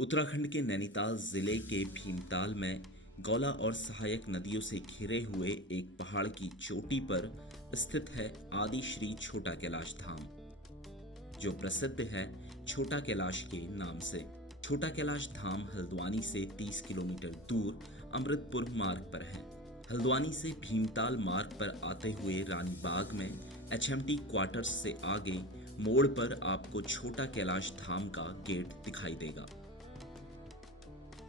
उत्तराखंड के नैनीताल जिले के भीमताल में गौला और सहायक नदियों से घिरे हुए एक पहाड़ की चोटी पर स्थित है आदि श्री छोटा कैलाश धाम, जो प्रसिद्ध है छोटा कैलाश के नाम से। छोटा कैलाश धाम हल्द्वानी से 30 किलोमीटर दूर अमृतपुर मार्ग पर है। हल्द्वानी से भीमताल मार्ग पर आते हुए रानी बाग में HMT क्वार्टर्स से आगे मोड़ पर आपको छोटा कैलाश धाम का गेट दिखाई देगा।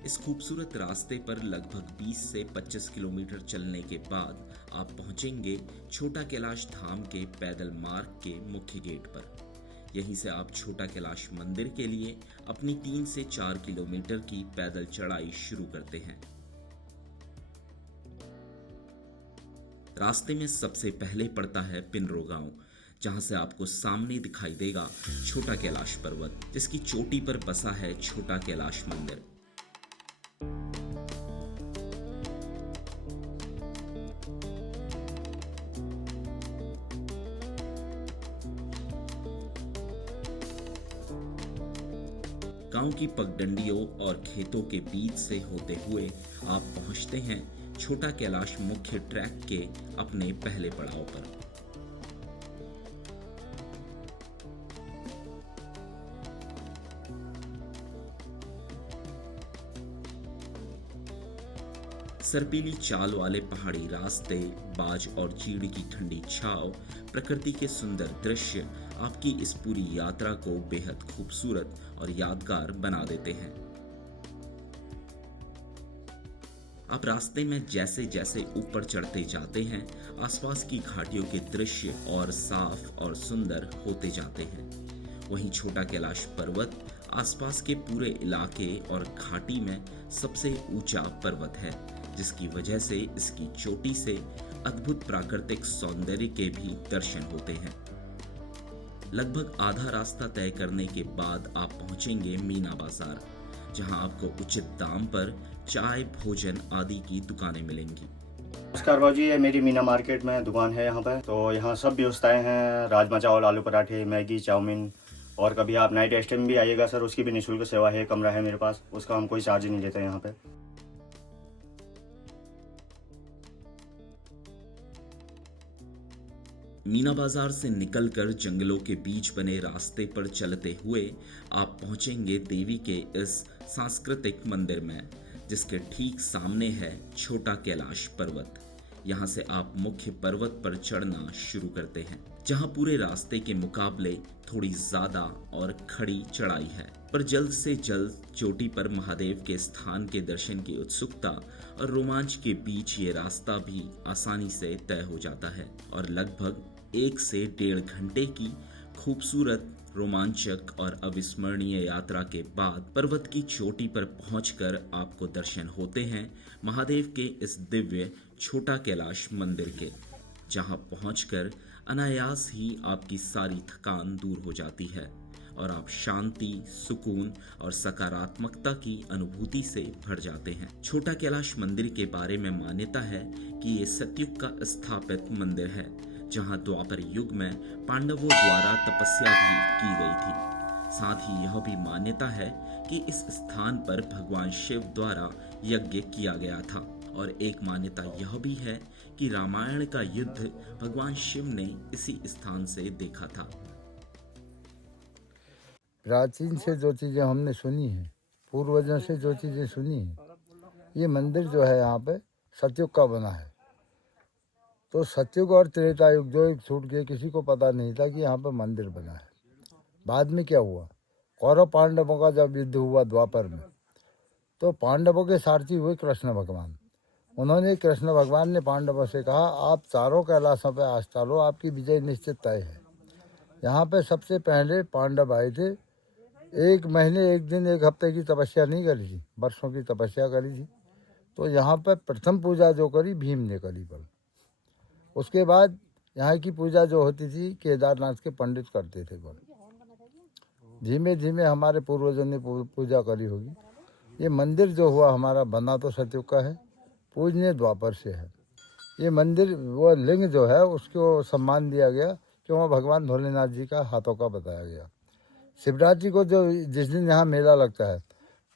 इस खूबसूरत रास्ते पर लगभग 20 से 25 किलोमीटर चलने के बाद आप पहुंचेंगे छोटा कैलाश धाम के पैदल मार्ग के मुख्य गेट पर। यहीं से आप छोटा कैलाश मंदिर के लिए अपनी 3 से 4 किलोमीटर की पैदल चढ़ाई शुरू करते हैं। रास्ते में सबसे पहले पड़ता है पिनरो गांव, जहां से आपको सामने दिखाई देगा छोटा कैलाश पर्वत, जिसकी चोटी पर बसा है छोटा कैलाश मंदिर। गांव की पगडंडियों और खेतों के बीच से होते हुए आप पहुंचते हैं छोटा कैलाश मुख्य ट्रैक के अपने पहले पड़ाव पर। सर्पीली चाल वाले पहाड़ी रास्ते, बाज और चीड़ की ठंडी छांव, प्रकृति के सुंदर दृश्य आपकी इस पूरी यात्रा को बेहद खूबसूरत और यादगार बना देते हैं। आप रास्ते में जैसे जैसे ऊपर चढ़ते जाते हैं, आसपास की घाटियों के दृश्य और साफ और सुंदर होते जाते हैं। वहीं छोटा कैलाश पर्वत आसपास के पूरे इलाके और घाटी में सबसे ऊंचा पर्वत है, जिसकी वजह से इसकी चोटी से अद्भुत प्राकृतिक सौंदर्य के भी दर्शन होते हैं। लगभग आधा रास्ता तय करने के बाद आप पहुंचेंगे मीना बाजार, जहां आपको उचित दाम पर चाय, भोजन आदि की दुकानें मिलेंगी। नमस्कार बाबूजी, ये मेरी मीना मार्केट में दुकान है यहाँ पर। तो यहाँ सब व्यवस्थाएं हैं, राजमा चावल, आलू पराठे, मैगी, चाउमीन, और कभी आप नाइट स्टे में भी आइएगा सर, उसकी भी निःशुल्क सेवा है। कमरा है मेरे पास, उसका हम कोई चार्ज नहीं लेते यहाँ पे। मीना बाजार से निकलकर जंगलों के बीच बने रास्ते पर चलते हुए आप पहुंचेंगे देवी के इस सांस्कृतिक मंदिर में, जिसके ठीक सामने है छोटा कैलाश पर्वत। यहां से आप मुख्य पर्वत पर चढ़ना शुरू करते हैं, जहां पूरे रास्ते के मुकाबले थोड़ी ज्यादा और खड़ी चढ़ाई है, पर जल्द से जल्द चोटी पर महादेव के स्थान के दर्शन की उत्सुकता और रोमांच के बीच ये रास्ता भी आसानी से तय हो जाता है और लगभग 1 से 1.5 घंटे की खूबसूरत, रोमांचक और अविस्मरणीय यात्रा के बाद पर्वत की चोटी पर पहुंचकर आपको दर्शन होते हैं महादेव के इस दिव्य छोटा कैलाश मंदिर के, जहां पहुंचकर अनायास ही आपकी सारी थकान दूर हो जाती है और आप शांति, सुकून और सकारात्मकता की अनुभूति से भर जाते हैं। छोटा कैलाश मंदिर के बारे में मान्यता है कि ये सतयुग का स्थापित मंदिर है, जहां द्वापर युग में पांडवों द्वारा तपस्या भी की गई थी। साथ ही यह भी मान्यता है कि इस स्थान पर भगवान शिव द्वारा यज्ञ किया गया था, और एक मान्यता यह भी है कि रामायण का युद्ध भगवान शिव ने इसी स्थान से देखा था। प्राचीन से जो चीज़ें हमने सुनी हैं, पूर्वजों से जो चीज़ें सुनी हैं, ये मंदिर जो है यहाँ पे सतयुग का बना है। तो सतयुग और त्रेता युग जो एक छूट गए, किसी को पता नहीं था कि यहाँ पे मंदिर बना है। बाद में क्या हुआ, कौरव पांडवों का जब युद्ध हुआ द्वापर में, तो पांडवों के सारथी हुए कृष्ण भगवान। उन्होंने, कृष्ण भगवान ने पांडवों से कहा, आप चारों कैलाशों पे आज चलो, आपकी विजय निश्चित तय है। यहाँ पे सबसे पहले पांडव आए थे। 1 महीने, 1 दिन, 1 हफ्ते की तपस्या नहीं करी थी, वर्षों की तपस्या करी थी। तो यहाँ पर प्रथम पूजा जो करी भीम ने करी पर। उसके बाद यहाँ की पूजा जो होती थी केदारनाथ के पंडित करते थे पर। धीमे धीमे हमारे पूर्वजों ने पूजा करी होगी। ये मंदिर जो हुआ हमारा बना तो सतयुग का है, पूजनीय द्वापर से है। ये मंदिर, वो लिंग जो है उसको सम्मान दिया गया क्यों, भगवान भोलेनाथ जी का हाथों का बताया गया। शिवरात्रि को जो जिस दिन यहाँ मेला लगता है,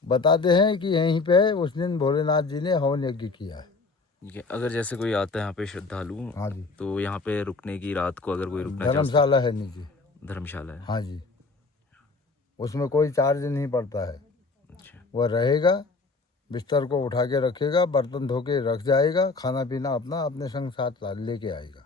बताते हैं कि यहीं पे उस दिन भोलेनाथ जी ने हवन यज्ञ किया है। ठीक है, अगर जैसे कोई आता है यहाँ पे श्रद्धालु, हाँ जी, तो यहाँ पे रुकने की, रात को अगर कोई रुकना चाहता धर्मशाला है नीचे। धर्मशाला है। हाँ जी, उसमें कोई चार्ज नहीं पड़ता है। अच्छा, वह रहेगा, बिस्तर को उठा के रखेगा, बर्तन धो के रख जाएगा, खाना पीना अपना अपने संग साथ लेके आएगा।